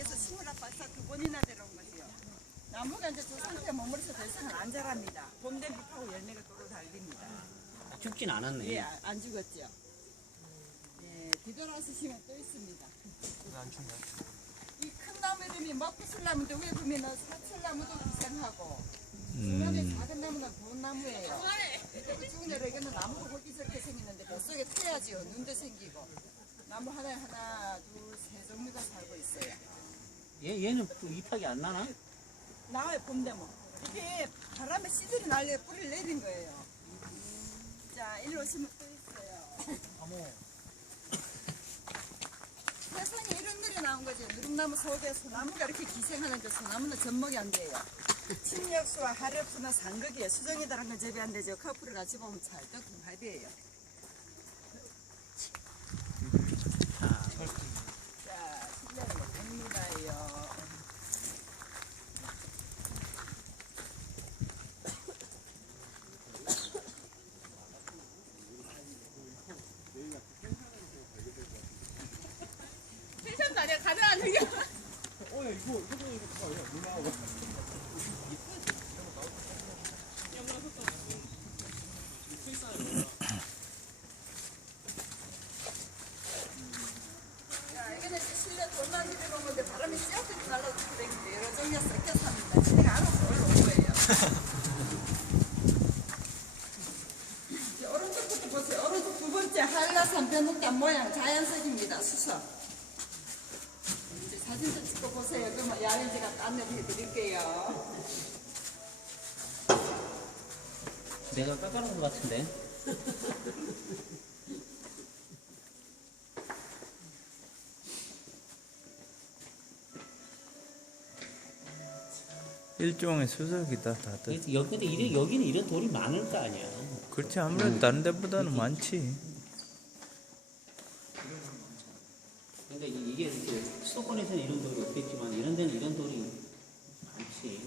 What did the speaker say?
사이에서 심으라 발사 두 번이나 들어온 것이요. 나무가 이제 저 상태에 머물러서 더 이상은 안 자랍니다. 봄 되면 잎하고 열매가 또로 달립니다. 죽진 않았네. 예, 아- 안 죽었죠. 예, 뒤돌아서시면 또 있습니다. 이큰 나무 이름이 먹구슬나무인데 위에 보면은 사철나무도 기생하고 중간에 작은 나무는 돈나무예요. 이렇게 쭉 내려 이거는 나무가 볼기 저렇게 생겼는데 뱃속에 태야지요. 눈도 생기고 나무 하나에 하나, 둘, 세 종류가 살고 있어요. 얘 얘는 또 잎하기 안 나나? 나와요 봄되면 이게 바람에 씨들이 날려 뿌리를 내린 거예요. 자, 일로 오시면 또 있어요. 세상에 이런 들이 나온 거지. 누rum나무 속에 소나무가 이렇게 기생하는데 소나무는 접목이 안 돼요. 침력수와 하렵수나 상극이에요. 수정이 달한 건 재배 안 되죠. 커플을 같이 보면 찰떡 금합이에요. 자, 됩니다요. 텐션도 아니야 가능한 게 자, 이거는 이제 실내 돌나무 들어온 건데 바람이 쎄어들이 날라서 그랬는데 여러 종류가 섞여 삽니다. 지네가 알아서 올라온 거예요. 이제 오른쪽부터 보세요. 오른쪽 두 번째 한라산 변옥담 모양 자연석입니다. 수석. 이제 사진도 찍고 보세요. 그러면 야외 제가 안내해 드릴게요. 내가 깎아놓은 것 같은데. 일종의 수석이다 다들 여기 근데 이래, 여기는 이런 돌이 많을 거 아니야. 그렇지 아무래도 다른 데보다는 많지. 근데 이게 이렇게 수도권에서는 이런 돌이 없겠지만 이런 데는 이런 돌이 많지.